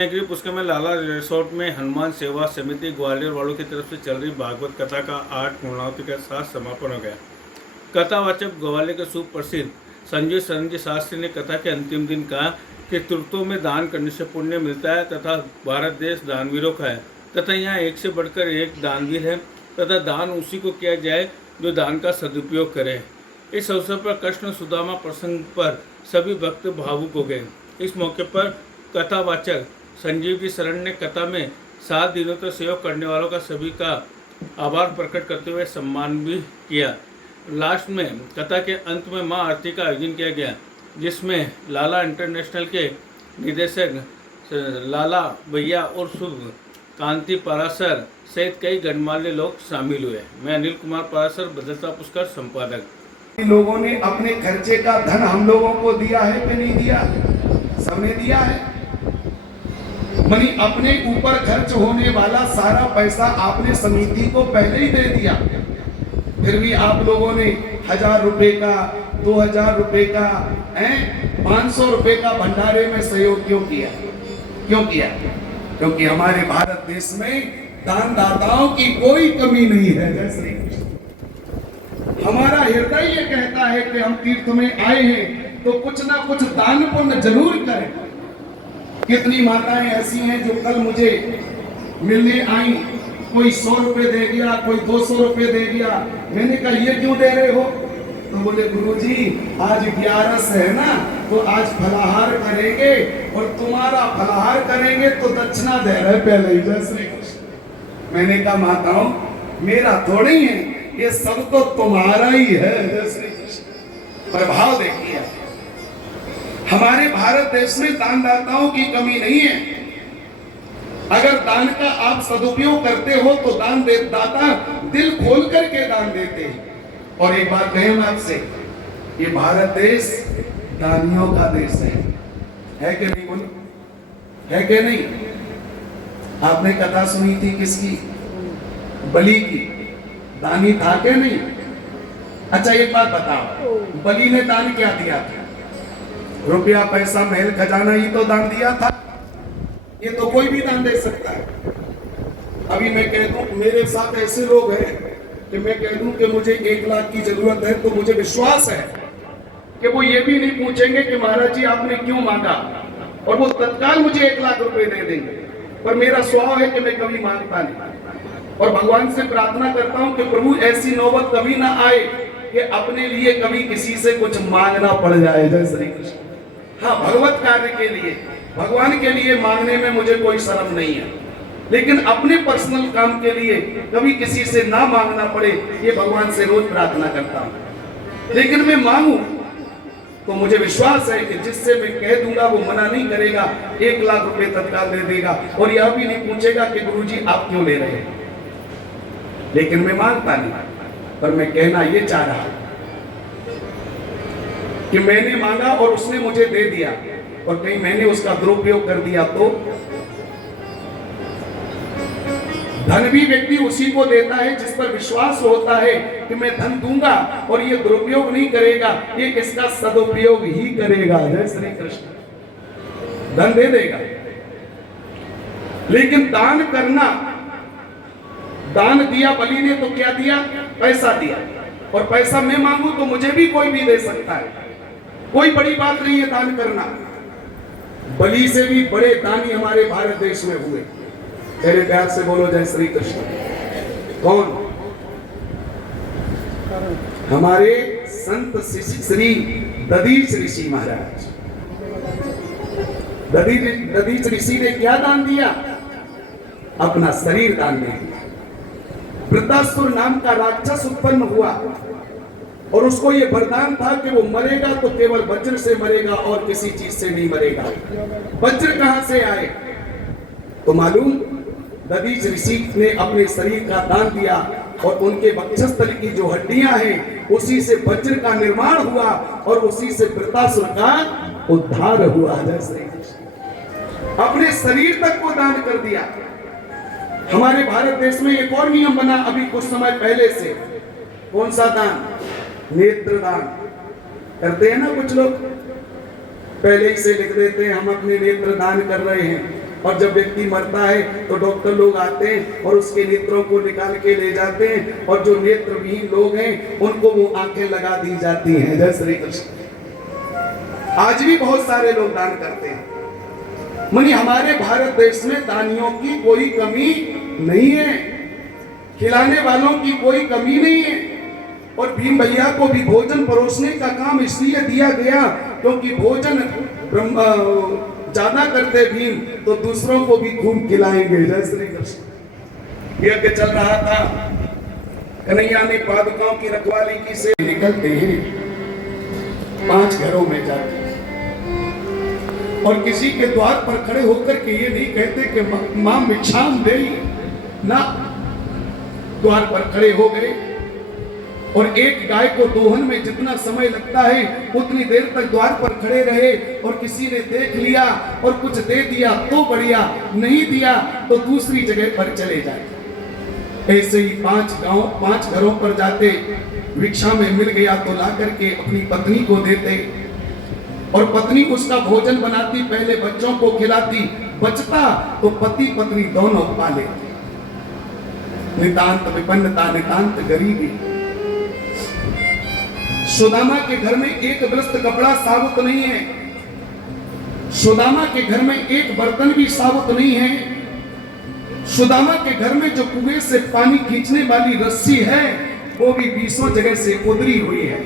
गिरी पुष्कर में लाला रिसोर्ट में हनुमान सेवा समिति ग्वालियर वालों की तरफ से चल रही भागवत कथा का 8 पूर्णाहुति के साथ समापन हो गया। कथावाचक ग्वालियर के सुप्रसिद्ध संजय शरण जी शास्त्री ने कथा के अंतिम दिन कहा कि तीर्थों में दान करने से पुण्य मिलता है तथा भारत देश दानवीरों का है तथा यहाँ एक से बढ़कर एक दानवीर है तथा दान उसी को किया जाए जो दान का सदुपयोग करे। इस अवसर पर कृष्ण सुदामा प्रसंग पर सभी भक्त भावुक हो गए। इस मौके पर कथावाचक संजीव जी शरण ने कथा में 7 दिनों तक सेवा करने वालों का सभी का आभार प्रकट करते हुए सम्मान भी किया। लास्ट में कथा के अंत में मां आरती का आयोजन किया गया जिसमें लाला इंटरनेशनल के निदेशक लाला भैया और शुभ कांति पारासर सहित कई गणमान्य लोग शामिल हुए। मैं अनिल कुमार पारासर बदलता पुष्कर संपादक। लोगों ने अपने खर्चे का धन हम लोगों को दिया है कि नहीं दिया? सबने दिया है। मनी अपने ऊपर खर्च होने वाला सारा पैसा आपने समिति को पहले ही दे दिया, फिर भी आप लोगों ने 1000 रुपए का, 2000 रुपए का, 500 रुपए का भंडारे में सहयोग क्यों किया? क्यों किया? क्योंकि हमारे भारत देश में दानदाताओं की कोई कमी नहीं है। जैसे हमारा हृदय ये कहता है कि हम तीर्थ में आए हैं तो कुछ ना कुछ दान पुण्य जरूर करें। कितनी माताएं ऐसी हैं जो कल मुझे मिलने आई, कोई 100 रुपए दे दिया, कोई 200 रुपए दे दिया। मैंने कहा ये क्यों दे रहे हो? तो बोले गुरुजी आज 11 है ना, तो आज फलाहार करेंगे और तुम्हारा फलाहार करेंगे तो दक्षिणा दे रहे पहले ही। जय श्री कृष्ण। मैंने कहा माताओं मेरा थोड़ी है, ये सब तो तुम्हारा ही है। जय श्री कृष्ण। प्रभाव देखिए, हमारे भारत देश में दानदाताओं की कमी नहीं है। अगर दान का आप सदुपयोग करते हो तो दान दाता दिल खोल करके दान देते हैं। और एक बात कहें मैं आपसे, ये भारत देश दानियों का देश है कि नहीं? बोलो, है कि नहीं? आपने कथा सुनी थी किसकी? बलि की। दानी था कि नहीं? अच्छा एक बात बताओ, बलि ने दान क्या दिया था? रुपया पैसा महल खजाना ही तो दान दिया था। ये तो कोई भी दान दे सकता है। अभी मैं कह दूं, मेरे साथ ऐसे लोग हैं कि मैं कह दूं कि मुझे 1 लाख की जरूरत है तो मुझे विश्वास है कि वो ये भी नहीं पूछेंगे कि महाराज जी आपने क्यों मांगा, और वो तत्काल मुझे 1 लाख रुपए दे देंगे। पर मेरा स्वभाव है कि मैं कभी मांगता नहीं और भगवान से प्रार्थना करता हूं कि प्रभु ऐसी नौबत कभी ना आए कि अपने लिए कभी किसी से कुछ मांगना पड़ जाए। जय श्री कृष्ण। हाँ, भगवत कार्य के लिए, भगवान के लिए मांगने में मुझे कोई शर्म नहीं है, लेकिन अपने पर्सनल काम के लिए कभी किसी से ना मांगना पड़े, ये भगवान से रोज प्रार्थना करता हूं। लेकिन मैं मांगू तो मुझे विश्वास है कि जिससे मैं कह दूंगा वो मना नहीं करेगा, 1 लाख रुपए तत्काल दे देगा और यह भी नहीं पूछेगा कि गुरुजी आप क्यों ले रहे हैं। लेकिन मैं मांगता नहीं, पर मैं कहना ये चाह रहा कि मैंने मांगा और उसने मुझे दे दिया और कहीं मैंने उसका दुरुपयोग कर दिया तो? धन भी व्यक्ति उसी को देता है जिस पर विश्वास होता है कि मैं धन दूंगा और ये दुरुपयोग नहीं करेगा, ये इसका सदुपयोग ही करेगा। जय श्री कृष्ण। धन दे देगा, लेकिन दान करना, दान दिया बलि ने तो क्या दिया? पैसा दिया, और पैसा मैं मांगू तो मुझे भी कोई भी दे सकता है। कोई बड़ी बात नहीं है दान करना। बलि से भी बड़े दानी हमारे भारत देश में हुए। तेरे प्यार से बोलो जय श्री कृष्ण। कौन? हमारे संत श्री दधीच ऋषि महाराज। दधीच ऋषि ने क्या दान दिया? अपना शरीर दान दे दिया। वृत्तासुर नाम का राक्षस उत्पन्न हुआ और उसको ये वरदान था कि वो मरेगा तो केवल वज्र से मरेगा और किसी चीज से नहीं मरेगा। वज्र कहां से आए? तो मालूम, दधीच ऋषि ने अपने शरीर का दान दिया और उनके वक्षस्थल की जो हड्डियां हैं उसी से वज्र का निर्माण हुआ और उसी से वृत्तासुर का उद्धार हुआ। जैसे अपने शरीर तक को दान कर दिया। हमारे भारत देश में एक और नियम बना अभी कुछ समय पहले से। कौन सा दान? नेत्र दान करते हैं ना कुछ लोग, पहले ही से लिख देते हैं हम अपने नेत्र दान कर रहे हैं। और जब व्यक्ति मरता है तो डॉक्टर लोग आते हैं और उसके नेत्रों को निकाल के ले जाते हैं, और जो नेत्रविहीन लोग हैं उनको वो आंखें लगा दी जाती हैं। जय श्री कृष्ण। आज भी बहुत सारे लोग दान करते हैं। मनी हमारे भारत देश में दानियों की कोई कमी नहीं है, खिलाने वालों की कोई कमी नहीं है। और भीम भैया को भी भोजन परोसने का काम इसलिए दिया गया क्योंकि भोजन ज्यादा करते भीम तो दूसरों को भी खूब खिलाएंगे। जय श्री कृष्ण। यज्ञ चल रहा था, कन्हैया ने पादुकाओं की रखवाली की से निकलते हैं 5 घरों में जाते हैं और किसी के द्वार पर खड़े होकर के ये नहीं कहते कि मां भिक्षाम दे ना, द्वार पर खड़े हो गए और एक गाय को दोहन में जितना समय लगता है उतनी देर तक द्वार पर खड़े रहे, और किसी ने देख लिया और कुछ दे दिया तो बढ़िया, नहीं दिया तो दूसरी जगह पर चले जाए। ऐसे ही 5 घरों पर जाते, भिक्षा में मिल गया तो ला करके अपनी पत्नी को देते और पत्नी उसका भोजन बनाती, पहले बच्चों को खिलाती, बचता तो पति पत्नी दोनों पा लेते। नितांत विपन्नता, नितांत गरीबी। सुदामा के घर में एक व्रस्त कपड़ा साबुत नहीं है, सुदामा के घर में एक बर्तन भी साबुत नहीं है, सुदामा के घर में जो कुएं से पानी खींचने वाली रस्सी है वो भी 20 जगह से उधरी हुई है।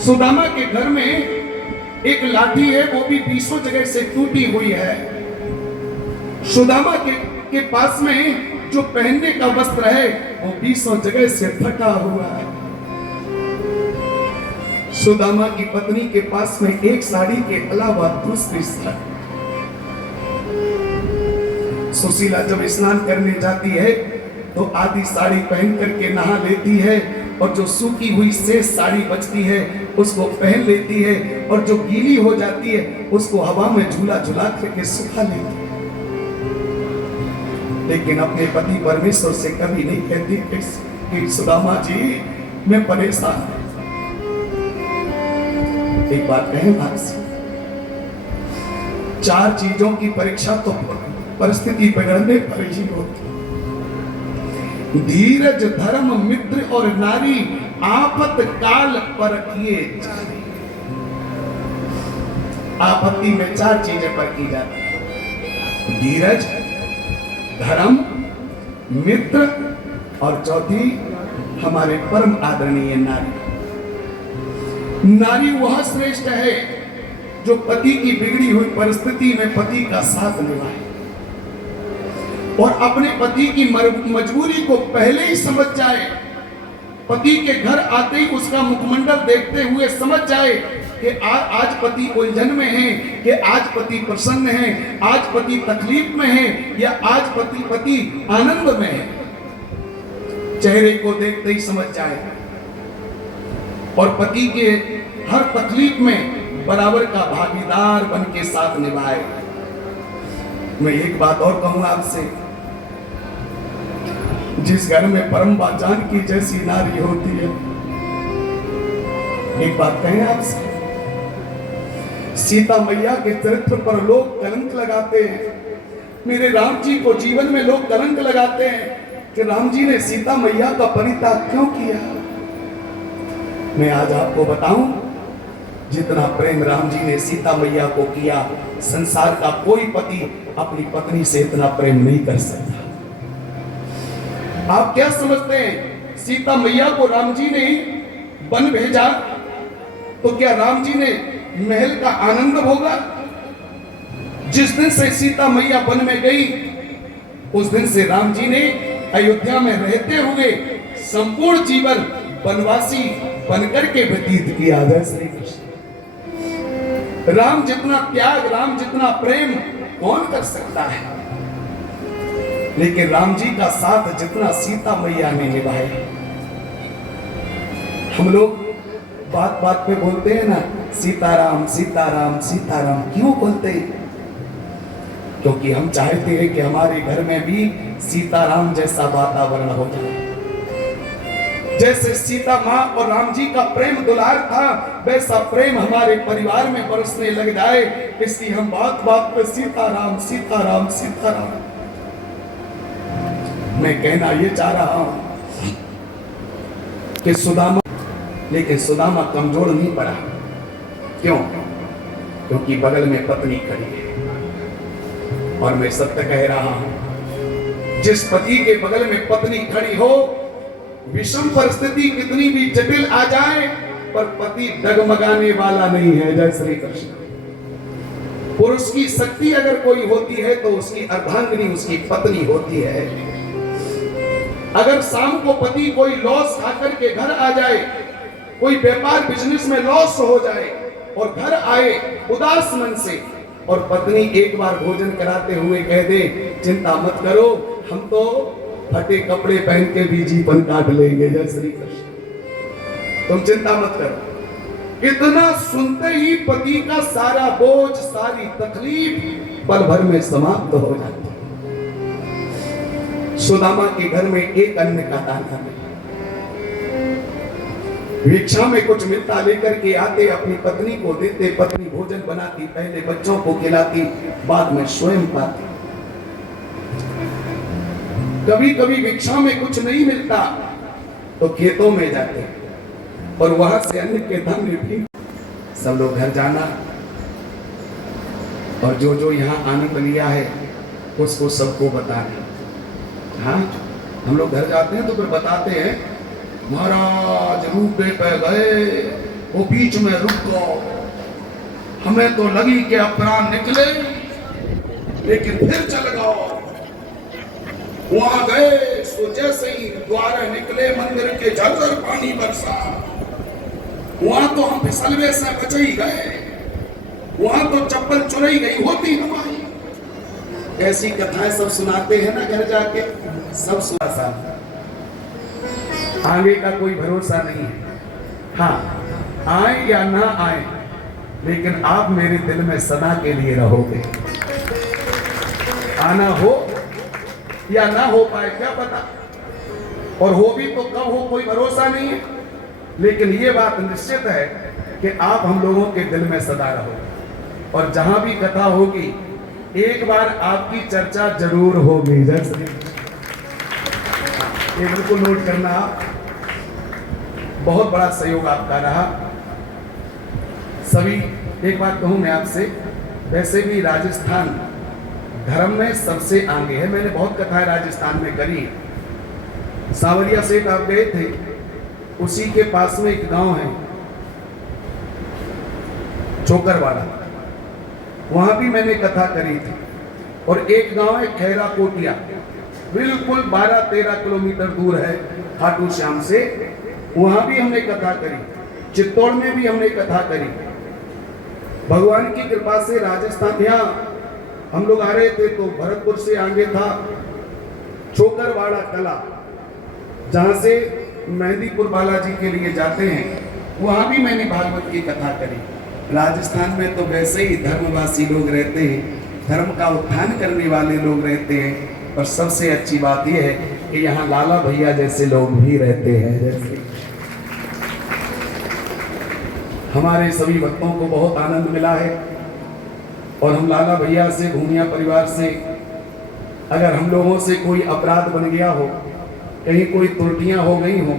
सुदामा के घर में एक लाठी है वो भी 20 जगह से टूटी हुई है। सुदामा के पास में जो पहनने का वस्त्र है वो 20 जगह से फटा हुआ है। सुदामा की पत्नी के पास में एक साड़ी के अलावा दूसरी साड़ी। सुशीला जब स्नान करने जाती है तो आधी साड़ी पहन करके नहा लेती है और जो सूखी हुई शेष साड़ी बचती है उसको पहन लेती है और जो गीली हो जाती है उसको हवा में झूला झूला करके सुखा लेती है। लेकिन अपने पति परमेश्वर से कभी नहीं कहती कि सुदामा जी मैं परेशान हूं। एक बात कहें आपसे, 4 चीजों की परीक्षा तो परिस्थिति बिगड़ने पर ही होती। धीरज, धर्म, मित्र और नारी आफत काल परखिए जाने। आपत्ति में 4 चीजें परखी जाती है, धीरज, धर्म, मित्र और चौथी हमारे परम आदरणीय नारी। नारी वह श्रेष्ठ है जो पति की बिगड़ी हुई परिस्थिति में पति का साथ निभाए और अपने पति की मजबूरी को पहले ही समझ जाए। पति के घर आते ही उसका मुखमंडल देखते हुए समझ जाए कि आज पति उलझन में है, कि आज पति प्रसन्न है, आज पति तकलीफ में है या आज पति आनंद में है। चेहरे को देखते ही समझ जाए और पति के हर तकलीफ में बराबर का भागीदार बन के साथ निभाए। मैं एक बात और कहूं आपसे, जिस घर में परम जानकी जैसी नारी होती है, एक बात कहें आपसे, सीता मैया के चरित्र पर लोग कलंक लगाते हैं। मेरे राम जी को जीवन में लोग कलंक लगाते हैं कि राम जी ने सीता मैया का परित्याग क्यों किया। मैं आज आपको बताऊं, जितना प्रेम राम जी ने सीता मैया को किया, संसार का कोई पति अपनी पत्नी से इतना प्रेम नहीं कर सकता। आप क्या समझते हैं, सीता मैया को राम जी ने वन भेजा तो क्या राम जी ने महल का आनंद भोगा? जिस दिन से सीता मैया वन में गई उस दिन से राम जी ने अयोध्या में रहते हुए संपूर्ण जीवन वनवासी बनकर के व्यतीत किया। जय श्री कृष्ण। राम जितना त्याग, राम जितना प्रेम कौन कर सकता है? लेकिन राम जी का साथ जितना सीता मैया ने निभाया। हम लोग बात बात पे बोलते हैं ना, सीताराम सीताराम सीताराम। क्यों बोलते हैं? क्योंकि हम चाहते हैं कि हमारे घर में भी सीताराम जैसा वातावरण हो जाए। जैसे सीता माँ और राम जी का प्रेम दुलार था, वैसा प्रेम हमारे परिवार में बरसने लग जाए इसलिए हम बात बात पे सीताराम सीताराम सीताराम। मैं कहना ये चाह रहा हूं कि सुदामा, लेकिन सुदामा कमजोर नहीं पड़ा। क्यों? क्योंकि बगल में पत्नी खड़ी है। और मैं सत्य कह रहा हूं, जिस पति के बगल में पत्नी खड़ी हो, विषम परिस्थिति कितनी भी जटिल आ जाए, पर पति डगमगाने वाला नहीं है। जय श्री कृष्ण। पुरुष की शक्ति अगर कोई होती है तो उसकी अर्धांगिनी उसकी पत्नी होती है। अगर शाम को पति कोई लॉस खाकर के घर आ जाए, कोई व्यापार बिजनेस में लॉस हो जाए और घर आए उदास मन से, और पत्नी एक बार भोजन कराते हुए कह दे, चिंता मत करो, हम तो फटे कपड़े पहन के भी जीवन काट लेंगे। जय श्री कृष्ण। तुम चिंता मत करो। इतना सुनते ही पति का सारा बोझ, सारी तकलीफ पल भर में समाप्त हो जाती है। सुदामा के घर में एक अन्न का दाना नहीं। भिक्षा में कुछ मिलता लेकर के आते, अपनी पत्नी को देते, पत्नी भोजन बनाती, पहले बच्चों को खिलाती, बाद में स्वयं पाती। कभी कभी भिक्षा में कुछ नहीं मिलता तो खेतों में जाते और वहां से अन्न के धान्य भी। सब लोग घर जाना और जो जो यहाँ आनंद लिया है उसको सबको बताना। हाँ, हम लोग घर जाते हैं तो फिर बताते हैं, महाराज रूपे पे गए, वो बीच में रुक गए, हमें तो लगी कि अपराध निकले, लेकिन फिर चल गए। वहां गए तो जैसे ही द्वार निकले मंदिर के झरझर पानी बरसा। वहां तो हम फिसलवे से बच ही गए, वहां तो चप्पल चुराई गई होती हमारी। ऐसी कथाएं सब सुनाते हैं ना घर जाके, सब सुना। आगे का कोई भरोसा नहीं है। हाँ, आए या ना आए, लेकिन आप मेरे दिल में सदा के लिए रहोगे। आना हो या ना हो पाए क्या पता, और हो भी तो कब हो कोई भरोसा नहीं है, लेकिन ये बात निश्चित है कि आप हम लोगों के दिल में सदा रहो। और जहां भी कथा होगी एक बार आपकी चर्चा जरूर होगी। जैसे ये बिल्कुल नोट करना, बहुत बड़ा सहयोग आपका रहा। सभी, एक बात कहूं मैं आपसे, वैसे भी राजस्थान धर्म में सबसे आगे है। मैंने बहुत कथाएं राजस्थान में करी। सांवरिया सेठ आप गए थे, उसी के पास में एक गांव है चोकरवाड़ा, वहां भी मैंने कथा करी थी। और एक गांव है खैरा कोटिया, बिल्कुल 12-13 किलोमीटर दूर है खाटू श्याम से, वहां भी हमने कथा करी। चित्तौड़ में भी हमने कथा करी। भगवान की कृपा से राजस्थान, यहाँ हम लोग आ रहे थे तो भरतपुर से आगे था चोकरवाड़ा कला, जहां से मेहंदीपुर बालाजी के लिए जाते हैं, वहां भी मैंने भागवत की कथा करी। राजस्थान में तो वैसे ही धर्मवासी लोग रहते हैं, धर्म का उत्थान करने वाले लोग रहते हैं, और सबसे अच्छी बात यह है कि यहाँ लाला भैया जैसे लोग भी रहते हैं। जैसे हमारे सभी भक्तों को बहुत आनंद मिला है, और हम लाला भैया से, भूमिया परिवार से, अगर हम लोगों से कोई अपराध बन गया हो, कहीं कोई त्रुटियां हो गई हो,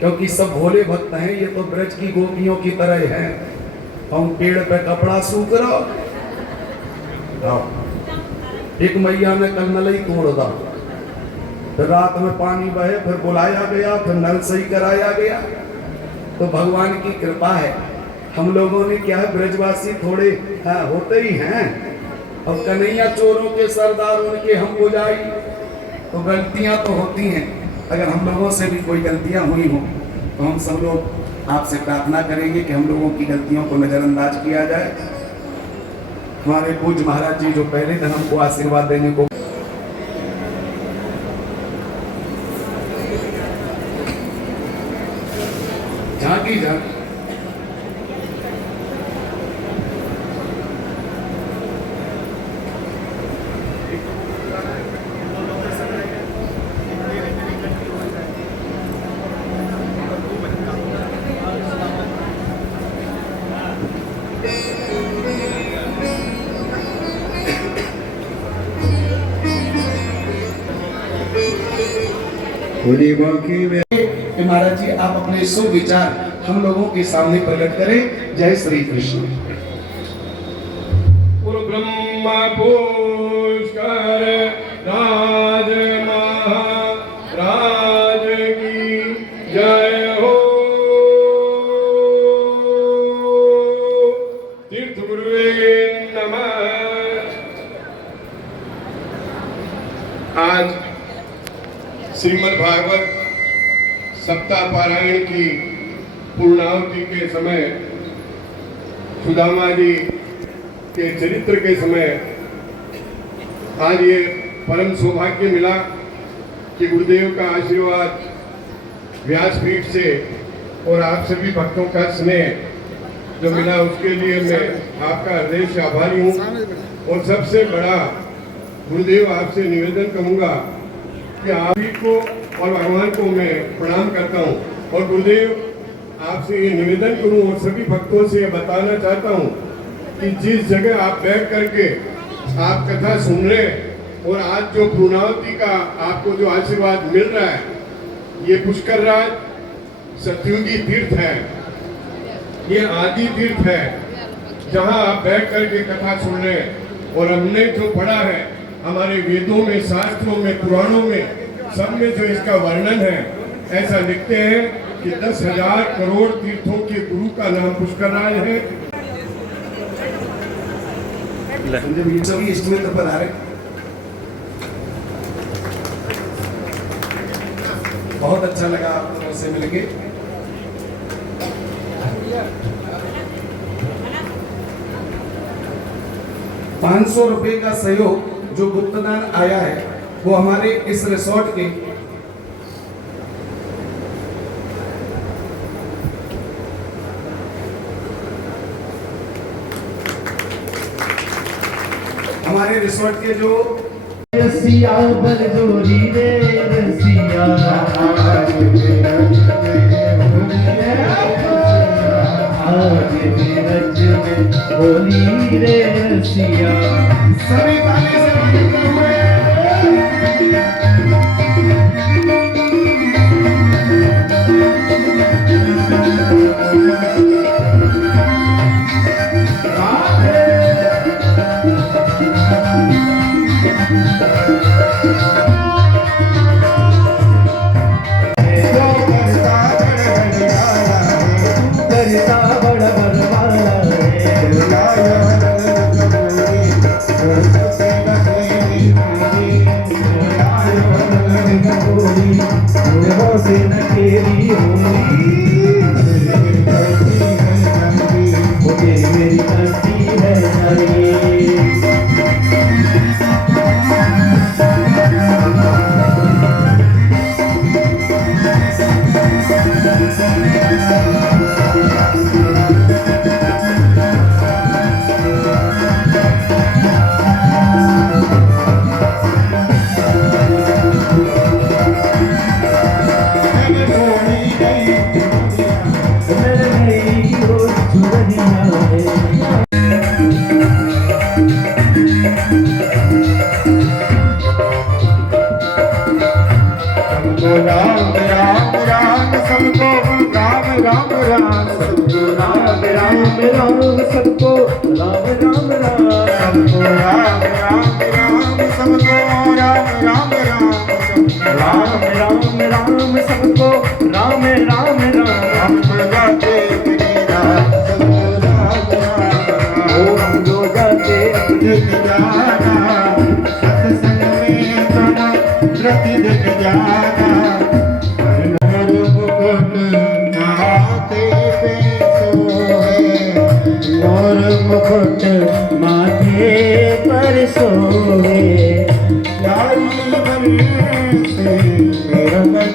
क्योंकि सब भोले भक्त हैं, ये तो ब्रज की गोपियों की तरह हैं। हम पेड़ पे कपड़ा सूख रहा, एक मैया ने कल नल ही तोड़ दा, फिर रात में पानी बहे, फिर बुलाया गया, फिर नल सही कराया गया। तो भगवान की कृपा है, हम लोगों ने क्या है, ब्रजवासी थोड़े होते ही हैं। अब कन्हैया चोरों के सरदार, उनके हम बुझाई, तो गलतियां तो होती हैं। अगर हम लोगों से भी कोई गलतियां हुई हो तो हम सब लोग आपसे प्रार्थना करेंगे कि हम लोगों की गलतियों को नजरअंदाज किया जाए। हमारे पूज्य महाराज जी जो पहले दिन हमको आशीर्वाद देने को झांकी झांकी पूरी बाकी में कि महाराज जी आप अपने सुविचार हम लोगों के सामने प्रकट करें। जय श्री कृष्ण। पूर्व ब्रह्मा पुष्कर राज महाराज की जय हो। तीर्थ गुरुवे नमः। आज श्रीमद् भागवत सप्ताह पारायण की पूर्णाहुति के समय, सुदामा जी के चरित्र के समय आज ये परम सौभाग्य मिला कि गुरुदेव का आशीर्वाद व्यासपीठ से और आप सभी भक्तों का स्नेह जो मिला, उसके लिए मैं आपका हृदय से आभारी हूँ। और सबसे बड़ा गुरुदेव आपसे निवेदन करूँगा कि आप ही को और भगवान को मैं प्रणाम करता हूँ। और गुरुदेव आपसे ये निवेदन करूँ और सभी भक्तों से ये बताना चाहता हूँ कि जिस जगह आप बैठ करके आप कथा सुन रहे हैं और आज जो पूर्णावती का आपको जो आशीर्वाद मिल रहा है, ये पुष्कर राज सतयुगी तीर्थ है, ये आदि तीर्थ है, जहाँ आप बैठ करके कथा सुन रहे हैं। और हमने जो पढ़ा है हमारे वेदों में, शास्त्रों में, पुराणों में, सब में जो इसका वर्णन है, ऐसा लिखते हैं कि 10,000 करोड़ तीर्थों के गुरु का नाम पुष्कर राज है। सभी इंस्ट्रूमेंट पर आ रहे, बहुत अच्छा लगा आप लोगों से मिलके। ₹500 का सहयोग जो गुप्तदान आया है वो हमारे इस रिसोर्ट के जो रसिया बलजोरी रे रसिया आज रज में होली रे रसिया। सभी ताली से बजाते हुए मुकुट माथे पर सोए, प्यारी बन से मेरा मन